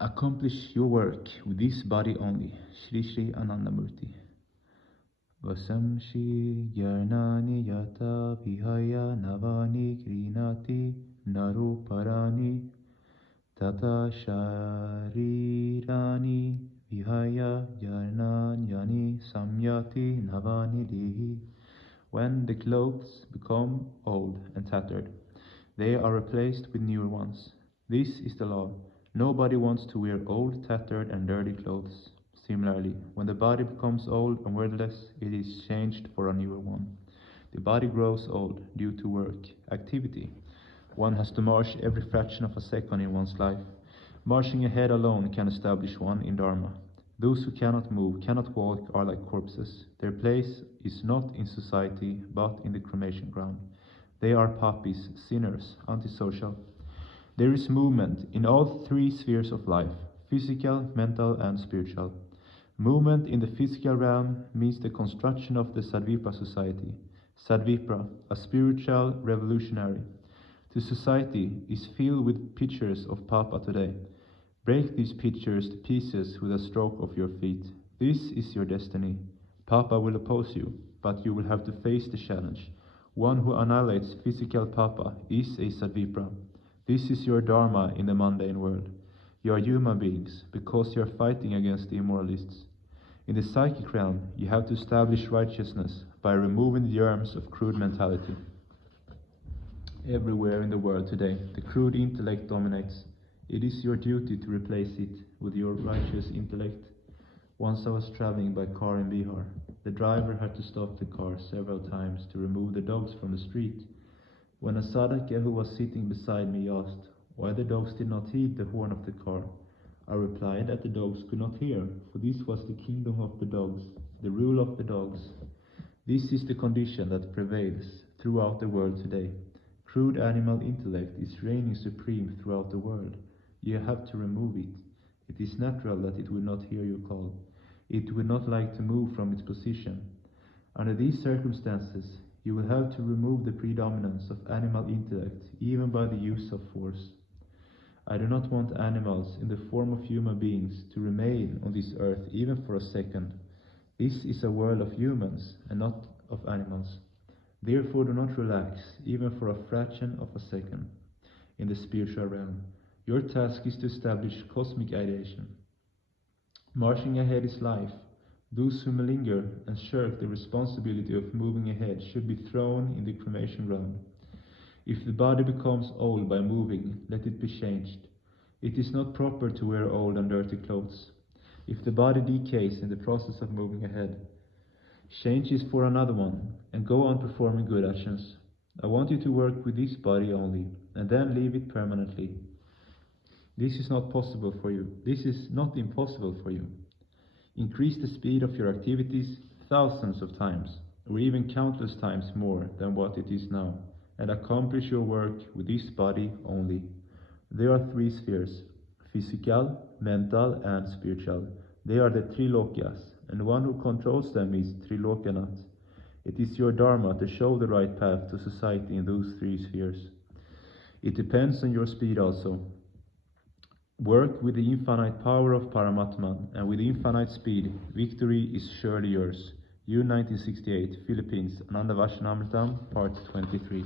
Accomplish your work with this body only. Shri Shri Anandamurti. Vasamshi Gyarnani Yata Vihaya Navani Grinati Naruparani Tata Sharirani Vihaya Gyarnanyani Samyati Navani Dehi. When the clothes become old and tattered, they are replaced with newer ones. This is the law. Nobody wants to wear old, tattered and dirty clothes. Similarly, when the body becomes old and worthless, it is changed for a newer one. The body grows old due to work, activity. One has to march every fraction of a second in one's life. Marching ahead alone can establish one in Dharma. Those who cannot move, cannot walk, are like corpses. Their place is not in society, but in the cremation ground. They are puppies, sinners, antisocial. There is movement in all three spheres of life, physical, mental and spiritual. Movement in the physical realm means the construction of the Sadvipa society. Sadvipa, a spiritual revolutionary. The society is filled with pictures of Papa today. Break these pictures to pieces with a stroke of your feet. This is your destiny. Papa will oppose you, but you will have to face the challenge. One who annihilates physical Papa is a Sadvipa. This is your Dharma in the mundane world. You are human beings, because you are fighting against the immoralists. In the psychic realm, you have to establish righteousness by removing the germs of crude mentality. Everywhere in the world today, the crude intellect dominates. It is your duty to replace it with your righteous intellect. Once I was traveling by car in Bihar. The driver had to stop the car several times to remove the dogs from the street. When a sadhaka who was sitting beside me asked why the dogs did not heed the horn of the car, I replied that the dogs could not hear, for this was the kingdom of the dogs, the rule of the dogs. This is the condition that prevails throughout the world today. Crude animal intellect is reigning supreme throughout the world. You have to remove it. It is natural that it will not hear your call. It will not like to move from its position. Under these circumstances, you will have to remove the predominance of animal intellect, even by the use of force. I do not want animals in the form of human beings to remain on this earth even for a second. This is a world of humans and not of animals. Therefore do not relax, even for a fraction of a second. In the spiritual realm, your task is to establish cosmic ideation. Marching ahead is life. Those who linger and shirk the responsibility of moving ahead should be thrown in the cremation ground. If the body becomes old by moving, let it be changed. It is not proper to wear old and dirty clothes. If the body decays in the process of moving ahead, change is for another one, and go on performing good actions. I want you to work with this body only, and then leave it permanently. This is not possible for you. This is not impossible for you. Increase the speed of your activities thousands of times, or even countless times more than what it is now, and accomplish your work with this body only. There are three spheres, physical, mental, and spiritual. They are the Trilokyas, and one who controls them is Trilokanath. It is your Dharma to show the right path to society in those three spheres. It depends on your speed also. Work with the infinite power of Paramatman, and with infinite speed, victory is surely yours. U 1968, Philippines, Ananda Vashanamritam, Part 23.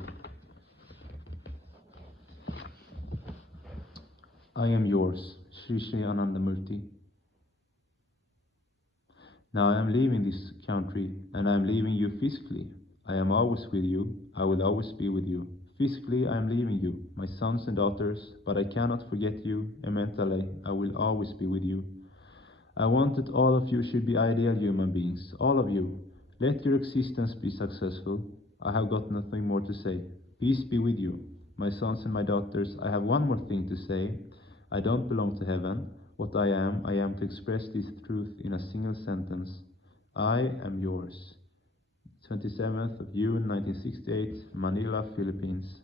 I am yours, Sri Sri Anandamurti. Now I am leaving this country, and I am leaving you physically. I am always with you, I will always be with you. Physically I am leaving you, my sons and daughters, but I cannot forget you, and mentally I will always be with you. I want that all of you should be ideal human beings, all of you. Let your existence be successful. I have got nothing more to say. Peace be with you. My sons and my daughters, I have one more thing to say. I don't belong to heaven. What I am to express this truth in a single sentence. I am yours. 27th of June 1968, Manila, Philippines.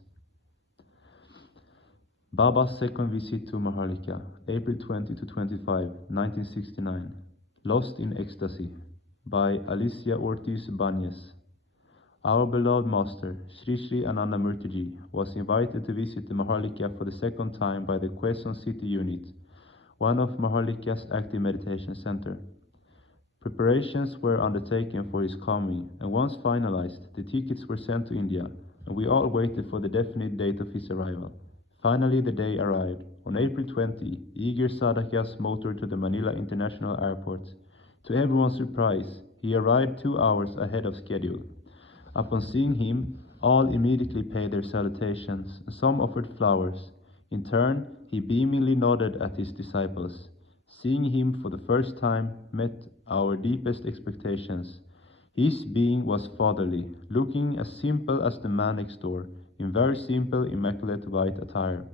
Bábá's second visit to Mahárliká, April 20 to 25, 1969. Lost in Ecstasy, by Alicia Ortiz Bañez. Our beloved master, Sri Sri Anandamurtiji, was invited to visit the Mahárliká for the second time by the Quezon City unit. one of Mahárlika's active meditation center. Preparations were undertaken for his coming, and once finalized, the tickets were sent to India, and we all waited for the definite date of his arrival. Finally, the day arrived. On April 20, eager Sadakas motored to the Manila International Airport. To everyone's surprise, he arrived 2 hours ahead of schedule. Upon seeing him, all immediately paid their salutations, and some offered flowers. In turn, he beamingly nodded at his disciples. Seeing him for the first time met our deepest expectations. His being was fatherly, looking as simple as the man next door, in very simple, immaculate white attire,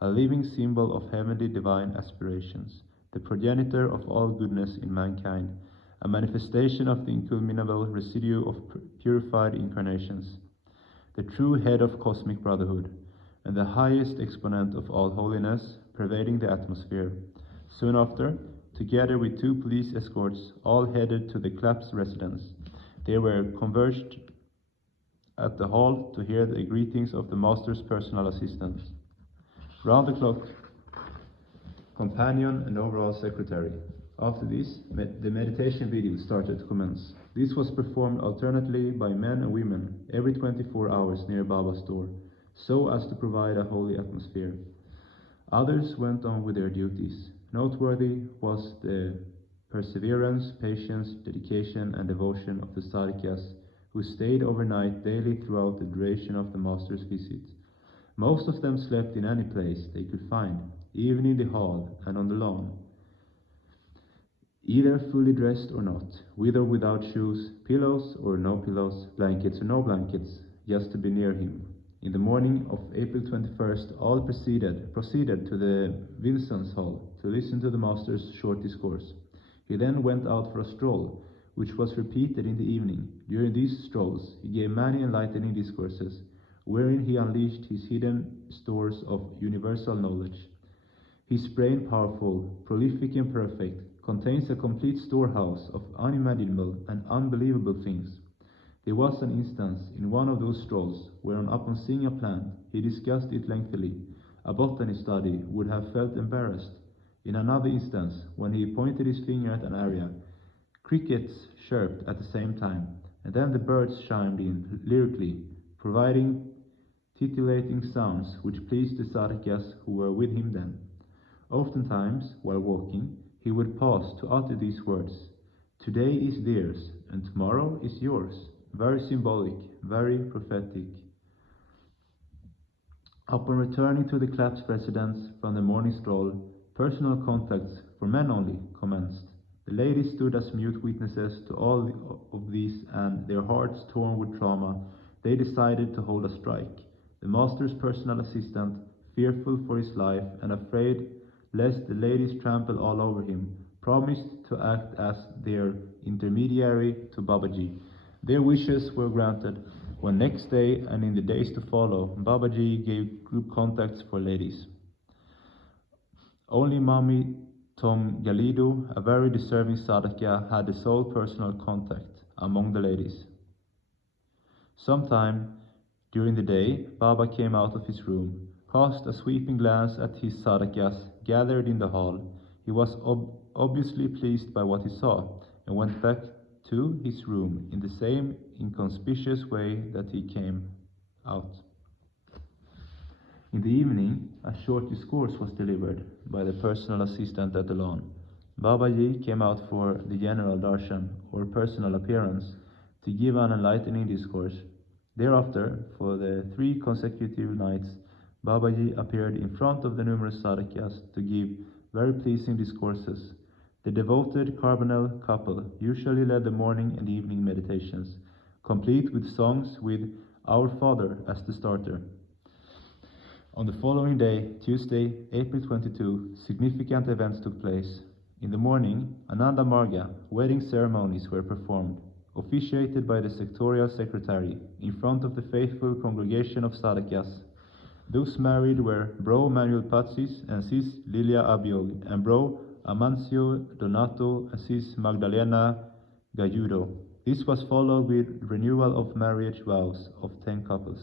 a living symbol of heavenly divine aspirations, the progenitor of all goodness in mankind, a manifestation of the incommunicable residue of purified incarnations, the true head of cosmic brotherhood, and the highest exponent of all holiness, pervading the atmosphere. Soon after, together with 2 police escorts, all headed to the Claps residence. They were converged at the hall to hear the greetings of the master's personal assistants. Round the clock, companion and overall secretary. After this, the meditation video started to commence. This was performed alternately by men and women every 24 hours near Bábá's door, so as to provide a holy atmosphere. Others went on with their duties. Noteworthy was the perseverance, patience, dedication, and devotion of the Sadakas, who stayed overnight daily throughout the duration of the master's visit. Most of them slept in any place they could find, even in the hall and on the lawn, either fully dressed or not, with or without shoes, pillows or no pillows, blankets or no blankets, just to be near him. In the morning of April 21st, all proceeded to the Wilson's Hall to listen to the master's short discourse. He then went out for a stroll, which was repeated in the evening. During these strolls, he gave many enlightening discourses, wherein he unleashed his hidden stores of universal knowledge. His brain, powerful, prolific and perfect, contains a complete storehouse of unimaginable and unbelievable things. There was an instance in one of those strolls whereon, upon seeing a plant, he discussed it lengthily. A botanist study would have felt embarrassed. In another instance, when he pointed his finger at an area, crickets chirped at the same time, and then the birds chimed in lyrically, providing titillating sounds which pleased the Sadakas who were with him then. Oftentimes, while walking, he would pause to utter these words: "Today is theirs, and tomorrow is yours." Very symbolic, very prophetic. Upon returning to the Claps residence from the morning stroll, personal contacts, for men only, commenced. The ladies stood as mute witnesses to all of these, and, their hearts torn with trauma, they decided to hold a strike. The master's personal assistant, fearful for his life and afraid lest the ladies trample all over him, promised to act as their intermediary to Babaji. Their wishes were granted, when next day and in the days to follow, Babaji gave group contacts for ladies. Only Mami Tom Galido, a very deserving Sadaka, had the sole personal contact among the ladies. Sometime during the day, Baba came out of his room, cast a sweeping glance at his Sadakas gathered in the hall. He was obviously pleased by what he saw, and went back to his room in the same inconspicuous way that he came out. In the evening, a short discourse was delivered by the personal assistant at the lawn. Babaji came out for the general darshan, or personal appearance, to give an enlightening discourse. Thereafter, for the 3 consecutive nights, Babaji appeared in front of the numerous Sadakas to give very pleasing discourses. The devoted Carbonell couple usually led the morning and evening meditations, complete with songs with Our Father as the starter. On the following day, Tuesday, April 22, significant events took place. In the morning, Ananda Marga wedding ceremonies were performed, officiated by the sectorial secretary, in front of the faithful congregation of Sadakas. Those married were Bro Manuel Patsis and Sis Lilia Abiog, and Bro Amancio Donato and Sis Magdalena Galludo. This was followed with renewal of marriage vows of 10 couples.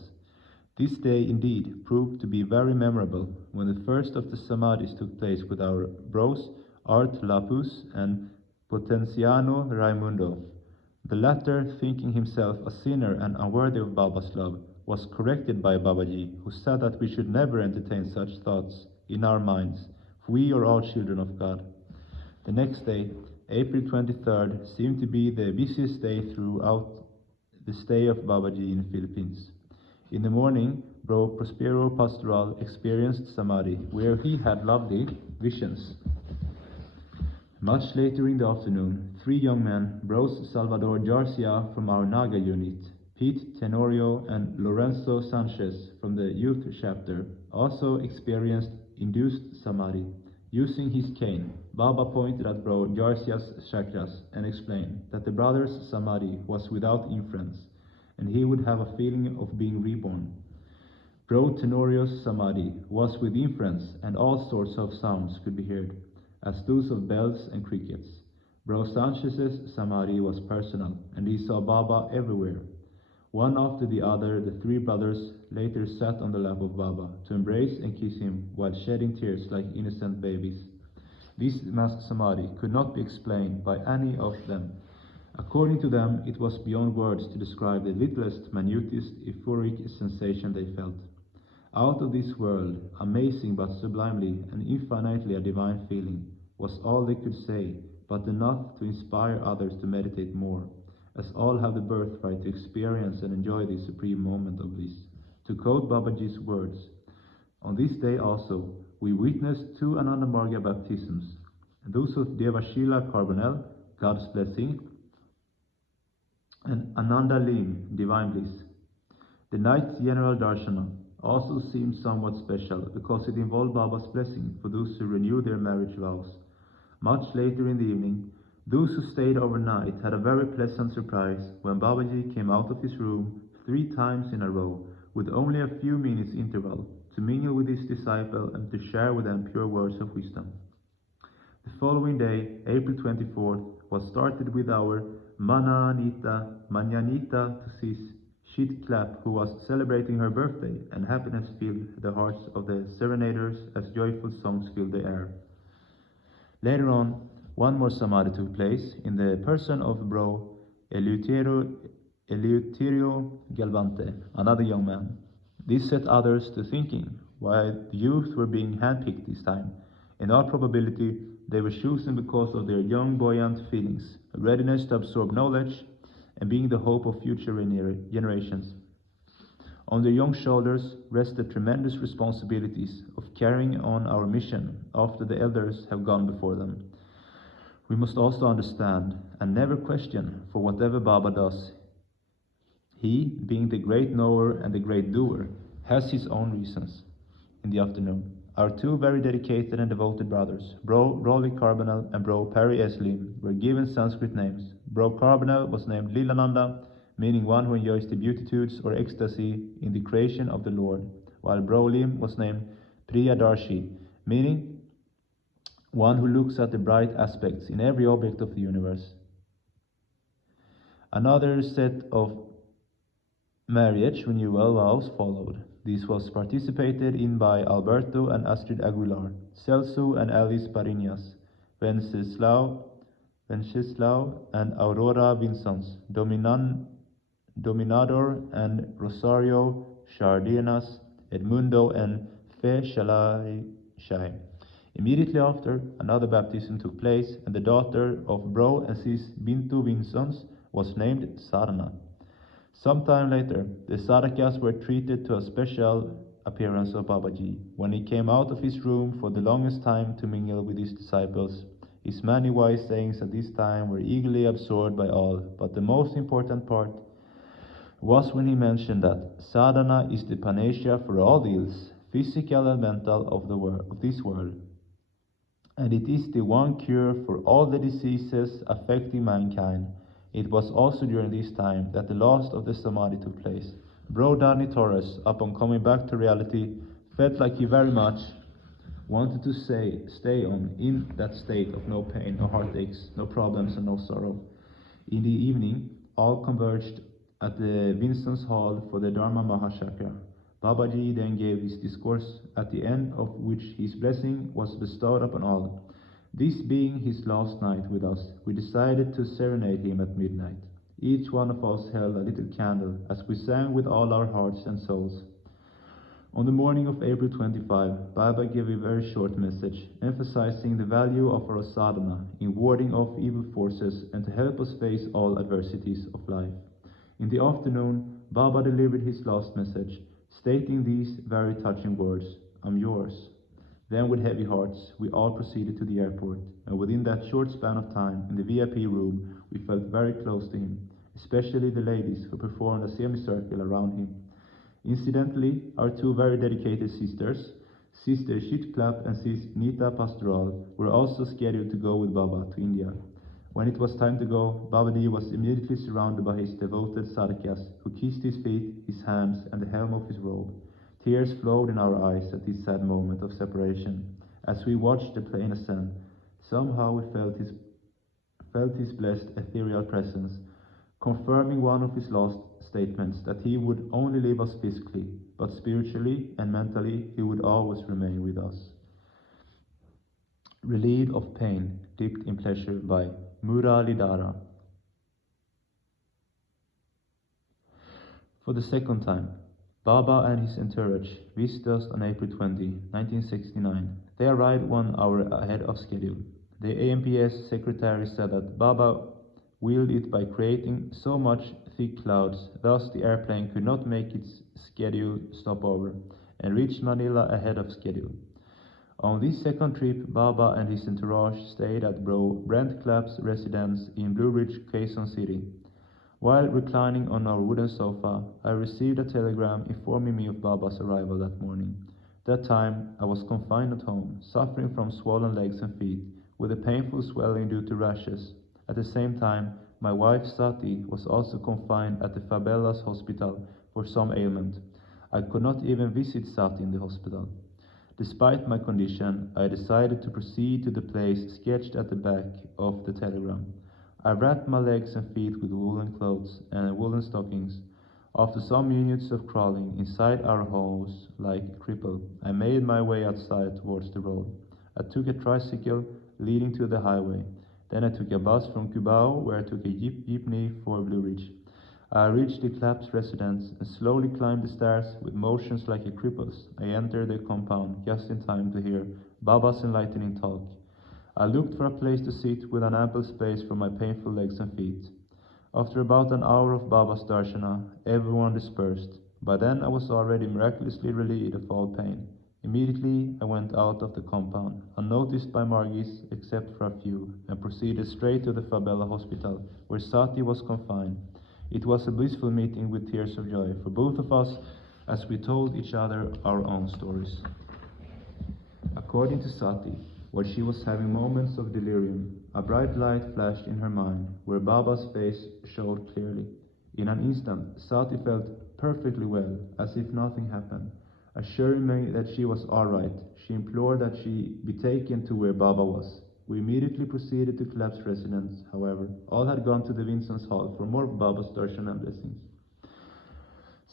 This day indeed proved to be very memorable, when the first of the samadhis took place with our bros Art Lapus and Potenziano Raimundo. The latter, thinking himself a sinner and unworthy of Baba's love, was corrected by Babaji, who said that we should never entertain such thoughts in our minds, for we are all children of God. The next day, April 23rd, seemed to be the busiest day throughout the stay of Babaji in the Philippines. In the morning, Bro Prospero Pastoral experienced Samadhi, where he had lovely visions. Much later in the afternoon, 3 young men, Bros Salvador Garcia from our Naga unit, Pete Tenorio and Lorenzo Sanchez from the youth chapter, also experienced induced Samadhi. Using his cane, Baba pointed at Bro Garcia's chakras and explained that the brother's Samadhi was without inference, and he would have a feeling of being reborn. Bro Tenorio's Samadhi was with inference, and all sorts of sounds could be heard, as those of bells and crickets. Bro Sanchez's Samadhi was personal, and he saw Baba everywhere. One after the other, the 3 brothers later sat on the lap of Baba to embrace and kiss him while shedding tears like innocent babies. This mass Samadhi could not be explained by any of them. According to them, it was beyond words to describe the littlest, minutest, euphoric sensation they felt. Out of this world, amazing but sublimely and infinitely a divine feeling, was all they could say, but enough to inspire others to meditate more, as all have the birthright to experience and enjoy this supreme moment of bliss. To quote Babaji's words, on this day also, we witnessed 2 Ananda Marga baptisms, those of Devashila Carbonell, God's blessing, and Ananda Lim, divine bliss. The night's general darshana also seemed somewhat special because it involved Baba's blessing for those who renewed their marriage vows. Much later in the evening, those who stayed overnight had a very pleasant surprise when Babaji came out of his room 3 times in a row, with only a few minutes interval, to mingle with his disciple and to share with them pure words of wisdom. The following day, April 24th, was started with our Manyanita Tusis Shit Clap, who was celebrating her birthday, and happiness filled the hearts of the serenaders as joyful songs filled the air. Later on, one more Samadhi took place in the person of Bro Eleuterio Galvante, another young man. This set others to thinking why the youth were being handpicked this time. In all probability, they were chosen because of their young, buoyant feelings, a readiness to absorb knowledge, and being the hope of future generations. On their young shoulders rest the tremendous responsibilities of carrying on our mission after the elders have gone before them. We must also understand and never question for whatever Baba does. He, being the great knower and the great doer, has his own reasons. In the afternoon, our 2 very dedicated and devoted brothers, Bro Rolly Carbonell and Bro Perry S. Lim, were given Sanskrit names. Bro Carbonell was named Lilananda, meaning one who enjoys the beatitudes or ecstasy in the creation of the Lord, while Bro Lim was named Priyadarshi, meaning one who looks at the bright aspects in every object of the universe. Another set of marriage renewal vows followed. This was participated in by Alberto and Astrid Aguilar, Celso and Alice Parinas, Wenceslao and Aurora Vincents, Dominador and Rosario Chardenas, Edmundo and Fe Shalai. Immediately after, another baptism took place, and the daughter of Bro and Sis Bintu Vincents was named Sarna. Sometime later, the Sadakas were treated to a special appearance of Babaji, when he came out of his room for the longest time to mingle with his disciples. His many wise sayings at this time were eagerly absorbed by all, but the most important part was when he mentioned that sadhana is the panacea for all the ills, physical and mental, of this world, and it is the one cure for all the diseases affecting mankind. It was also during this time that the last of the Samadhi took place. Bro Danny Torres, upon coming back to reality, felt like he very much wanted to stay on in that state of no pain, no heartaches, no problems, and no sorrow. In the evening, all converged at the Vincent's Hall for the Dharma Mahachakra. Babaji then gave his discourse, at the end of which his blessing was bestowed upon all. This being his last night with us, we decided to serenade him at midnight. Each one of us held a little candle as we sang with all our hearts and souls. On the morning of April 25, Baba gave a very short message, emphasizing the value of our sadhana in warding off evil forces and to help us face all adversities of life. In the afternoon, Baba delivered his last message, stating these very touching words, "I'm yours." Then with heavy hearts, we all proceeded to the airport, and within that short span of time, in the VIP room, we felt very close to him, especially the ladies who performed a semicircle around him. Incidentally, our two very dedicated sisters, Sister Shitklap and Sis Nita Pastoral, were also scheduled to go with Baba to India. When it was time to go, Babaji was immediately surrounded by his devoted sadhakas, who kissed his feet, his hands, and the hem of his robe. Tears flowed in our eyes at this sad moment of separation. As we watched the plane ascend, somehow we felt his blessed ethereal presence, confirming one of his last statements that he would only leave us physically, but spiritually and mentally he would always remain with us. Relieved of pain, dipped in pleasure by Mahárliká. For the second time, Baba and his entourage visited us on April 20, 1969. They arrived 1 hour ahead of schedule. The AMPS secretary said that Baba willed it by creating so much thick clouds, thus the airplane could not make its scheduled stopover, and reached Manila ahead of schedule. On this second trip, Baba and his entourage stayed at Bro Brent Clapp's residence in Blue Ridge, Quezon City. While reclining on our wooden sofa, I received a telegram informing me of Baba's arrival that morning. That time, I was confined at home, suffering from swollen legs and feet, with a painful swelling due to rashes. At the same time, my wife Sati was also confined at the Fabelas hospital for some ailment. I could not even visit Sati in the hospital. Despite my condition, I decided to proceed to the place sketched at the back of the telegram. I wrapped my legs and feet with woolen clothes and woolen stockings. After some minutes of crawling inside our house like a cripple, I made my way outside towards the road. I took a tricycle leading to the highway. Then I took a bus from Cubao, where I took a jeepney for Blue Ridge. I reached the Clapp's residence and slowly climbed the stairs with motions like a cripple's. I entered the compound just in time to hear Baba's enlightening talk. I looked for a place to sit with an ample space for my painful legs and feet. After about an hour of Baba's darshana, everyone dispersed. By then I was already miraculously relieved of all pain. Immediately I went out of the compound, unnoticed by Margis except for a few, and proceeded straight to the Fabella hospital, where Sati was confined. It was a blissful meeting with tears of joy for both of us as we told each other our own stories. According to Sati, while she was having moments of delirium, a bright light flashed in her mind, where Baba's face showed clearly. In an instant, Sati felt perfectly well, as if nothing happened. Assuring me that she was all right, she implored that she be taken to where Baba was. We immediately proceeded to Clapp's residence. However, all had gone to the Vincent's Hall for more of Baba's darshan and blessings.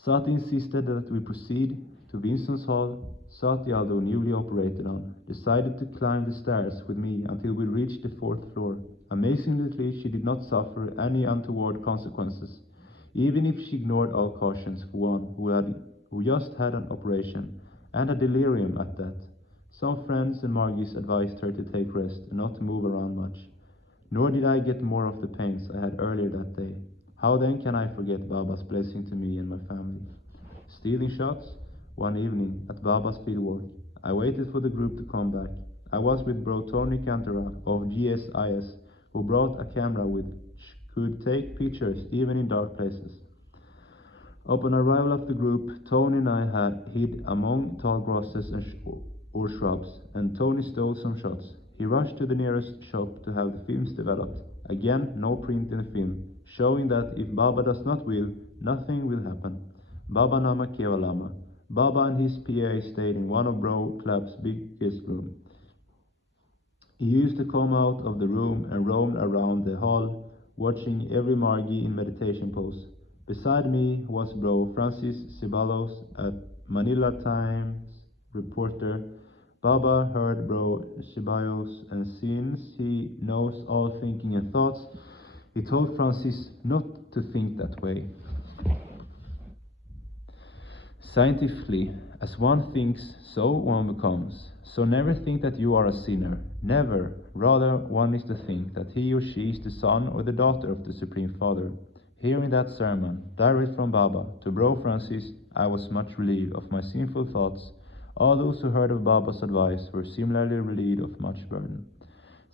Sati insisted that we proceed to Vincent's Hall. Sati, although newly operated on, decided to climb the stairs with me until we reached the 4th floor. Amazingly, she did not suffer any untoward consequences, even if she ignored all cautions for one who just had an operation, and a delirium at that. Some friends and Margis advised her to take rest and not to move around much. Nor did I get more of the pains I had earlier that day. How then can I forget Baba's blessing to me and my family? Stealing shots? One evening, at Baba's fieldwork, I waited for the group to come back. I was with Bro Tony Cantara of GSIS, who brought a camera which could take pictures even in dark places. Upon arrival of the group, Tony and I had hid among tall grasses or shrubs, and Tony stole some shots. He rushed to the nearest shop to have the films developed. Again, no print in the film, showing that if Baba does not will, nothing will happen. Baba Nama Kevalam. Baba and his PA stayed in one of Bro Clapp's biggest rooms. He used to come out of the room and roam around the hall, watching every Margi in meditation pose. Beside me was Bro Francis Ceballos, a Manila Times reporter, Baba heard Bro Shibayos, and since he knows all thinking and thoughts, he told Francis not to think that way. Scientifically, as one thinks, so one becomes. So never think that you are a sinner. Never. Rather, one is to think that he or she is the son or the daughter of the Supreme Father. Hearing that sermon, direct from Baba to Bro Francis, I was much relieved of my sinful thoughts. All those who heard of Baba's advice were similarly relieved of much burden.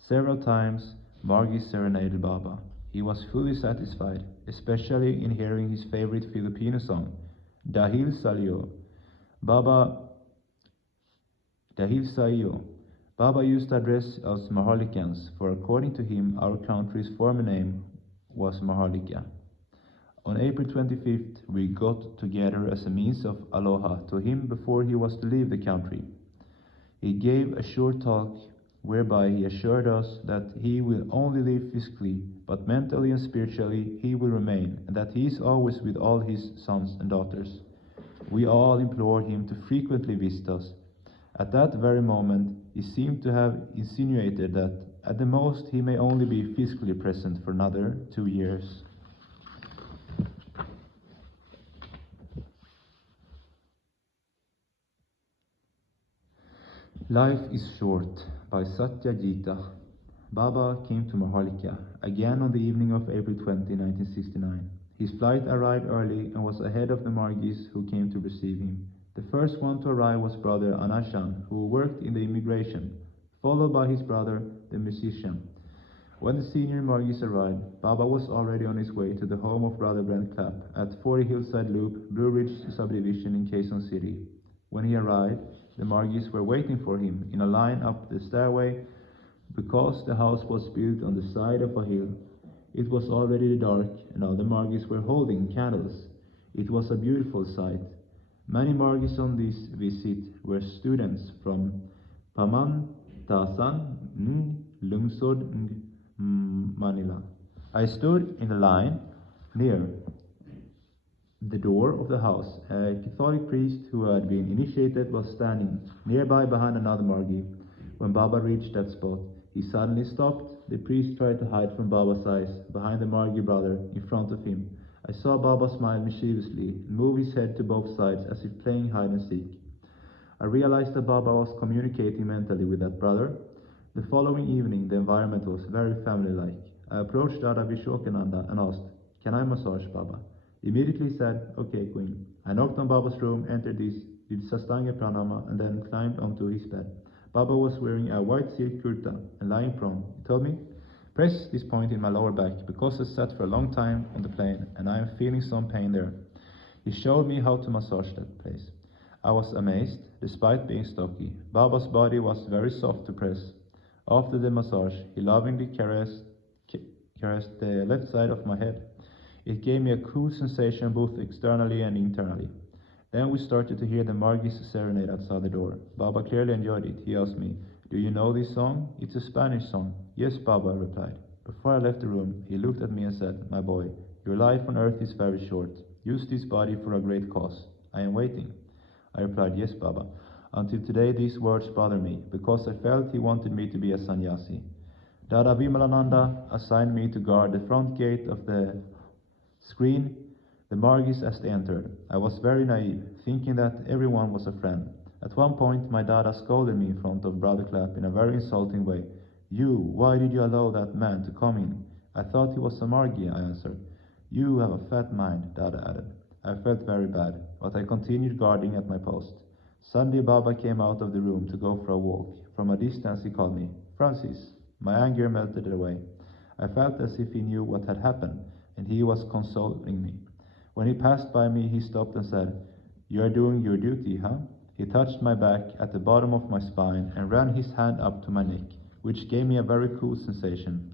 Several times, Margie serenaded Baba. He was fully satisfied, especially in hearing his favorite Filipino song, Dahil Sa'yo. Baba Dahil Sa'yo. Baba used to address us Mahárlikans, for according to him, our country's former name was Mahárliká. On April 25th, we got together as a means of aloha to him before he was to leave the country. He gave a short talk whereby he assured us that he will only live physically, but mentally and spiritually he will remain, and that he is always with all his sons and daughters. We all implored him to frequently visit us. At that very moment, he seemed to have insinuated that at the most he may only be physically present for another 2 years. Life is Short by Satyajita. Baba came to Mahárliká again on the evening of April 20, 1969. His flight arrived early and was ahead of the Margis who came to receive him. The first one to arrive was Brother Anashan, who worked in the immigration, followed by his brother, the musician. When the senior Margis arrived, Baba was already on his way to the home of Brother Brent Clapp at 40 Hillside Loop, Blue Ridge subdivision in Quezon City. When he arrived, the Margis were waiting for him in a line up the stairway because the house was built on the side of a hill. It was already dark, and all the Margis were holding candles. It was a beautiful sight. Many Margis on this visit were students from Pamantasan, Lungsod, Manila. I stood in the line near the door of the house. A Catholic priest who had been initiated was standing nearby behind another Margi. When Baba reached that spot, he suddenly stopped. The priest tried to hide from Baba's eyes behind the Margi brother in front of him. I saw Baba smile mischievously and move his head to both sides as if playing hide and seek. I realized that Baba was communicating mentally with that brother. The following evening, the environment was very family-like. I approached Dada Vishokananda and asked, "Can I massage Baba?" He immediately said, "Okay, Queen." I knocked on Baba's room, entered this, did Sastanga Pranama, and then climbed onto his bed. Baba was wearing a white silk kurta and lying prone. He told me, "Press this point in my lower back, because I sat for a long time on the plane, and I am feeling some pain there." He showed me how to massage that place. I was amazed, despite being stocky. Baba's body was very soft to press. After the massage, he lovingly caressed the left side of my head. It gave me a cool sensation both externally and internally. Then we started to hear the Margis serenade outside the door. Baba clearly enjoyed it. He asked me, "Do you know this song?" "It's a Spanish song." "Yes, Baba," I replied. Before I left the room, he looked at me and said, "My boy, your life on earth is very short. Use this body for a great cause. I am waiting." I replied, "Yes, Baba." Until today these words bother me, because I felt he wanted me to be a sannyasi. Dada Vimalananda assigned me to guard the front gate of the screen the Margis as they entered. I was very naive, thinking that everyone was a friend. At one point, my Dada scolded me in front of Brother Clapp in a very insulting way. Why did you allow that man to come in?" "I thought he was a Margi," I answered. "You have a fat mind," Dada added. I felt very bad, but I continued guarding at my post. Suddenly Baba came out of the room to go for a walk. From a distance he called me, "Francis." My anger melted away. I felt as if he knew what had happened, and he was consoling me. When he passed by me, he stopped and said, "You are doing your duty, huh?" He touched my back at the bottom of my spine and ran his hand up to my neck, which gave me a very cool sensation.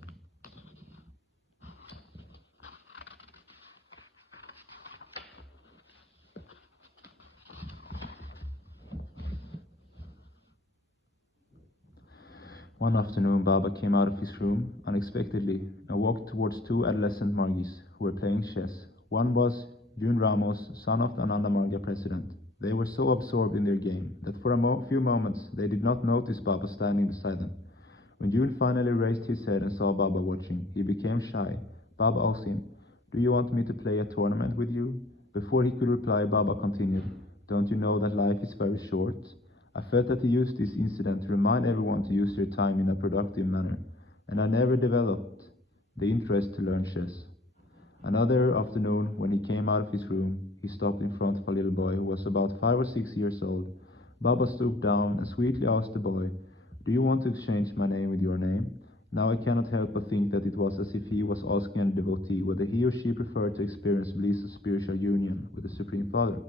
One afternoon, Baba came out of his room unexpectedly and walked towards two adolescent Margis who were playing chess. One was Jun Ramos, son of the Ananda Marga president. They were so absorbed in their game that for a few moments they did not notice Baba standing beside them. When June finally raised his head and saw Baba watching, he became shy. Baba asked him, "Do you want me to play a tournament with you?" Before he could reply, Baba continued, "Don't you know that life is very short?" I felt that he used this incident to remind everyone to use their time in a productive manner, and I never developed the interest to learn chess. Another afternoon, when he came out of his room, he stopped in front of a little boy who was about 5 or 6 years old. Baba stooped down and sweetly asked the boy, "Do you want to exchange my name with your name?" Now I cannot help but think that it was as if he was asking a devotee whether he or she preferred to experience bliss of spiritual union with the Supreme Father.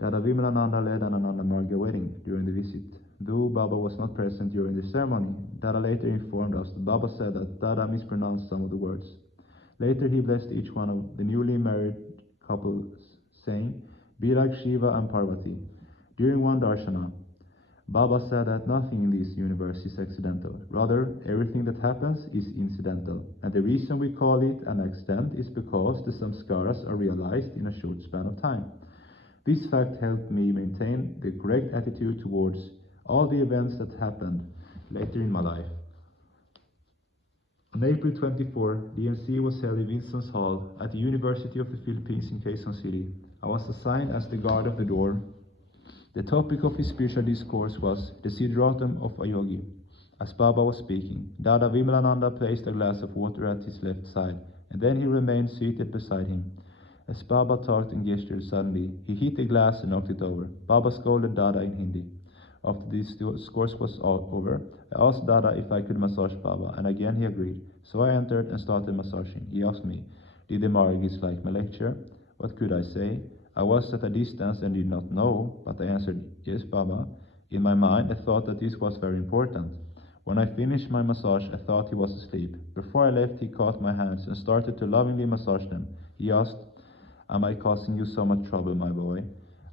Dada Vimalananda led an Ananda Marga wedding during the visit. Though Baba was not present during the ceremony, Dada later informed us that Baba said that Dada mispronounced some of the words. Later he blessed each one of the newly married couples, saying, "Be like Shiva and Parvati." During one darshana, Baba said that nothing in this universe is accidental. Rather, everything that happens is incidental. And the reason we call it an accident is because the samskaras are realized in a short span of time. This fact helped me maintain the correct attitude towards all the events that happened later in my life. On April 24, the MC was held in Winston's Hall at the University of the Philippines in Quezon City. I was assigned as the guard of the door. The topic of his spiritual discourse was the Siddharatam of a yogi. As Baba was speaking, Dada Vimalananda placed a glass of water at his left side, and then he remained seated beside him. As Baba talked and gestured suddenly, he hit the glass and knocked it over. Baba scolded Dada in Hindi. After this discourse was over, I asked Dada if I could massage Baba, and again he agreed. So I entered and started massaging. He asked me, "Did the Margis like my lecture?" What could I say? I was at a distance and did not know, but I answered, "Yes, Baba." In my mind, I thought that this was very important. When I finished my massage, I thought he was asleep. Before I left, he caught my hands and started to lovingly massage them. He asked, "Am I causing you so much trouble, my boy?"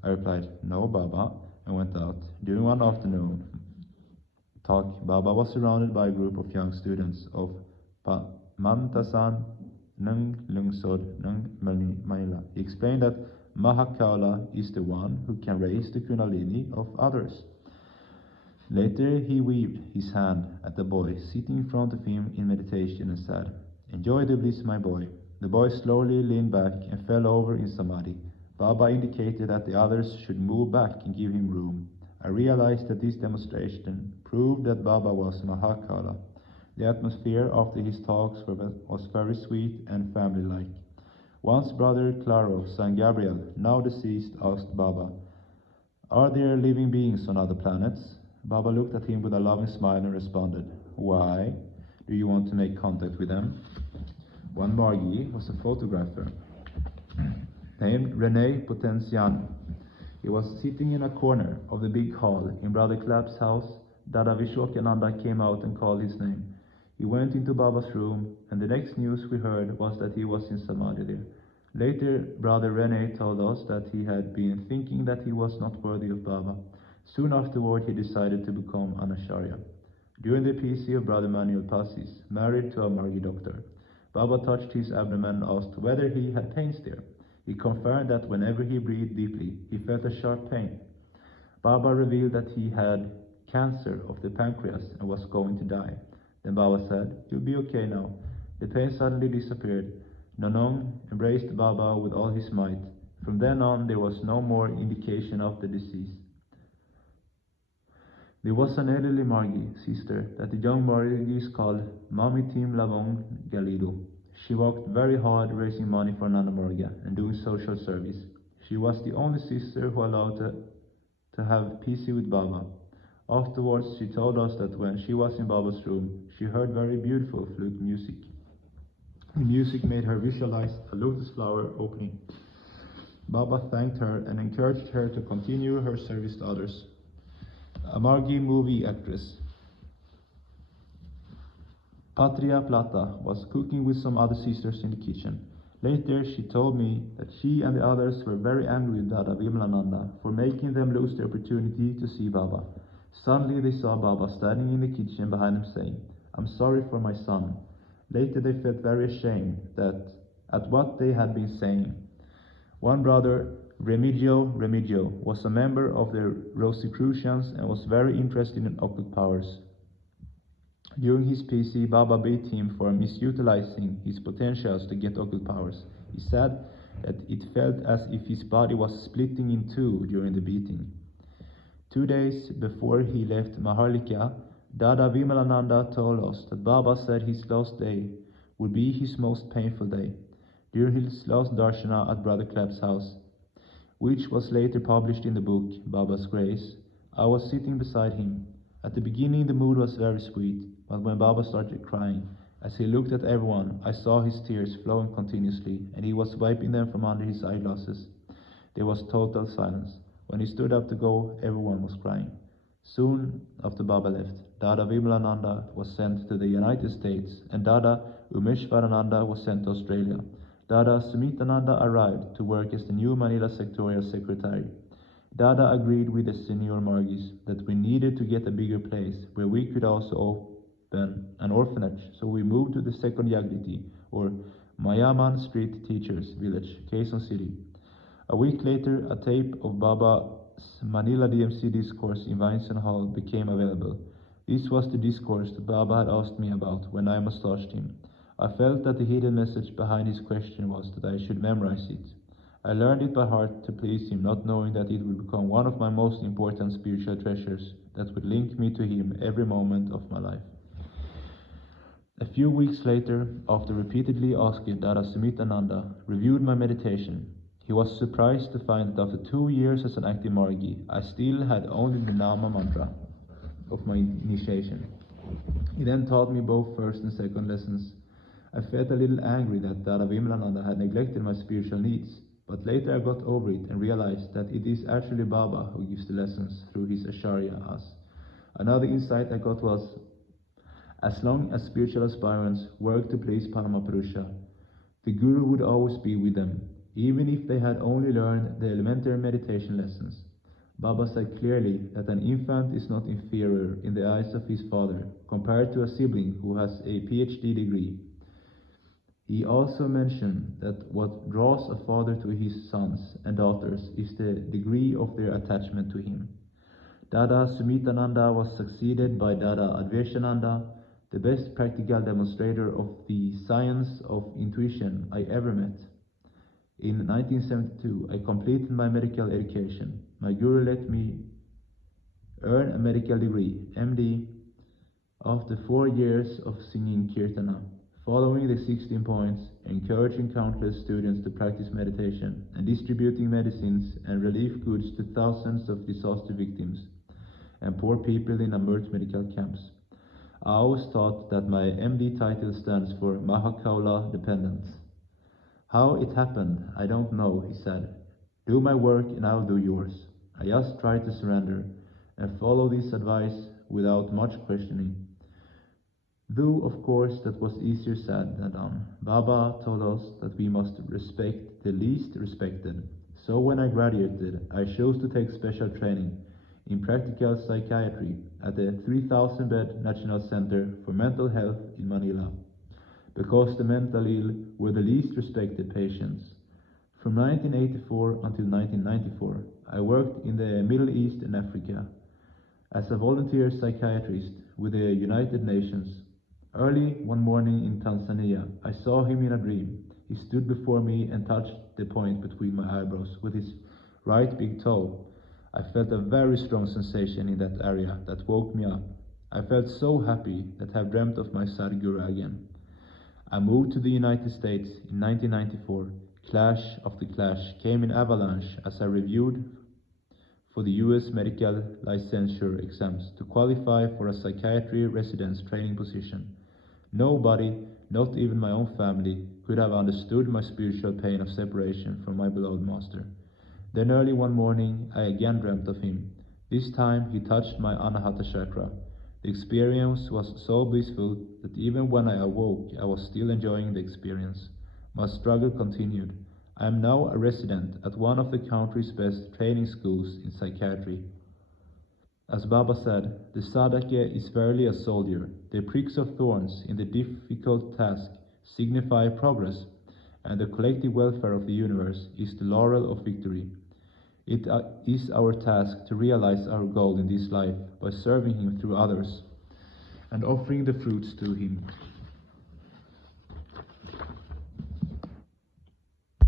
I replied, "No, Baba," and went out. During one afternoon talk, Baba was surrounded by a group of young students of Mantasan Nung Lungsod Nung Manila. He explained that Mahakala is the one who can raise the Kundalini of others. Later he waved his hand at the boy sitting in front of him in meditation and said, "Enjoy the bliss, my boy." The boy slowly leaned back and fell over in samadhi. Baba indicated that the others should move back and give him room. I realized that this demonstration proved that Baba was Mahakala. The atmosphere after his talks was very sweet and family-like. Once Brother Claro San Gabriel, now deceased, asked Baba, "Are there living beings on other planets?" Baba looked at him with a loving smile and responded, "Why? Do you want to make contact with them?" One Margi was a photographer named Rene Potenziano. He was sitting in a corner of the big hall in Brother Clapp's house. Dada Vishwakananda came out and called his name. He went into Baba's room, and the next news we heard was that he was in Samadhi there. Later, Brother Rene told us that he had been thinking that he was not worthy of Baba. Soon afterward, he decided to become an Acharya. During the PC of Brother Manuel Passis, married to a Margi doctor, Baba touched his abdomen and asked whether he had pains there. He confirmed that whenever he breathed deeply, he felt a sharp pain. Baba revealed that he had cancer of the pancreas and was going to die. Then Baba said, "You'll be okay now." The pain suddenly disappeared. Nanong embraced Baba with all his might. From then on, there was no more indication of the disease. There was an elderly Margi sister that the young Margis called Mami Tim Lavong Galido. She worked very hard raising money for Nana Morga and doing social service. She was the only sister who allowed to have PC with Baba. Afterwards, she told us that when she was in Baba's room, she heard very beautiful flute music. The music made her visualize a lotus flower opening. Baba thanked her and encouraged her to continue her service to others. A Margi movie actress, Patria Plata, was cooking with some other sisters in the kitchen. Later, she told me that she and the others were very angry with Dada Vimalananda for making them lose the opportunity to see Baba. Suddenly, they saw Baba standing in the kitchen behind them saying, "I'm sorry for my son." Later, they felt very ashamed at what they had been saying. One brother Remigio was a member of the Rosicrucians and was very interested in occult powers. During his PC, Bábá beat him for misutilizing his potentials to get occult powers. He said that it felt as if his body was splitting in two during the beating. 2 days before he left Mahárliká, Dada Vimalananda told us that Bábá said his last day would be his most painful day. During his last darshana at Brother Clapp's house, which was later published in the book Bábá's Grace, I was sitting beside him. At the beginning the mood was very sweet, but when Bábá started crying, as he looked at everyone, I saw his tears flowing continuously, and he was wiping them from under his eyeglasses. There was total silence. When he stood up to go, everyone was crying. Soon after Bábá left, Dada Vimalananda was sent to the United States, and Dada Umeshwarananda was sent to Australia. Dada Sumitananda arrived to work as the new Manila sectorial secretary. Dada agreed with the senior Margis that we needed to get a bigger place where we could also open an orphanage, so we moved to the second Yagliti, or Mayaman Street Teachers Village, Quezon City. A week later, a tape of Bábá's Manila DMC discourse in Vincent Hall became available. This was the discourse that Bábá had asked me about when I massaged him. I felt that the hidden message behind his question was that I should memorize it. I learned it by heart to please him, not knowing that it would become one of my most important spiritual treasures that would link me to him every moment of my life. A few weeks later, after repeatedly asking Dada Sumitananda reviewed my meditation, he was surprised to find that after 2 years as an active Margi, I still had only the Nama mantra of my initiation. He then taught me both first and second lessons. I felt a little angry that Dada Vimalananda had neglected my spiritual needs, but later I got over it and realized that it is actually Bábá who gives the lessons through his Acharya as. Another insight I got was, as long as spiritual aspirants work to please Paramapurusha, the Guru would always be with them, even if they had only learned the elementary meditation lessons. Bábá said clearly that an infant is not inferior in the eyes of his father compared to a sibling who has a PhD degree. He also mentioned that what draws a father to his sons and daughters is the degree of their attachment to him. Dada Sumitananda was succeeded by Dada Advaishananda, the best practical demonstrator of the science of intuition I ever met. In 1972, I completed my medical education. My guru let me earn a medical degree, MD, after 4 years of singing Kirtana, following the 16 points, encouraging countless students to practice meditation, and distributing medicines and relief goods to thousands of disaster victims and poor people in emerged medical camps. I always thought that my MD title stands for Mahakaula Dependent. How it happened, I don't know, he said. Do my work and I'll do yours. I just tried to surrender and follow this advice without much questioning. Though, of course, that was easier said than done. Bábá told us that we must respect the least respected. So when I graduated, I chose to take special training in practical psychiatry at the 3,000-bed National Center for Mental Health in Manila, because the mentally ill were the least respected patients. From 1984 until 1994, I worked in the Middle East and Africa as a volunteer psychiatrist with the United Nations. Early one morning in Tanzania, I saw him in a dream. He stood before me and touched the point between my eyebrows with his right big toe. I felt a very strong sensation in that area that woke me up. I felt so happy that I have dreamt of my Sadhguru again. I moved to the United States in 1994. Clash after clash came in avalanche as I reviewed for the US medical licensure exams to qualify for a psychiatry residence training position. Nobody, not even my own family, could have understood my spiritual pain of separation from my beloved master. Then early one morning, I again dreamt of him. This time he touched my Anahata chakra. The experience was so blissful that even when I awoke, I was still enjoying the experience. My struggle continued. I am now a resident at one of the country's best training schools in psychiatry. As Bábá said, the sadhaka is verily a soldier. The pricks of thorns in the difficult task signify progress, and the collective welfare of the universe is the laurel of victory. It is our task to realize our goal in this life by serving Him through others and offering the fruits to Him.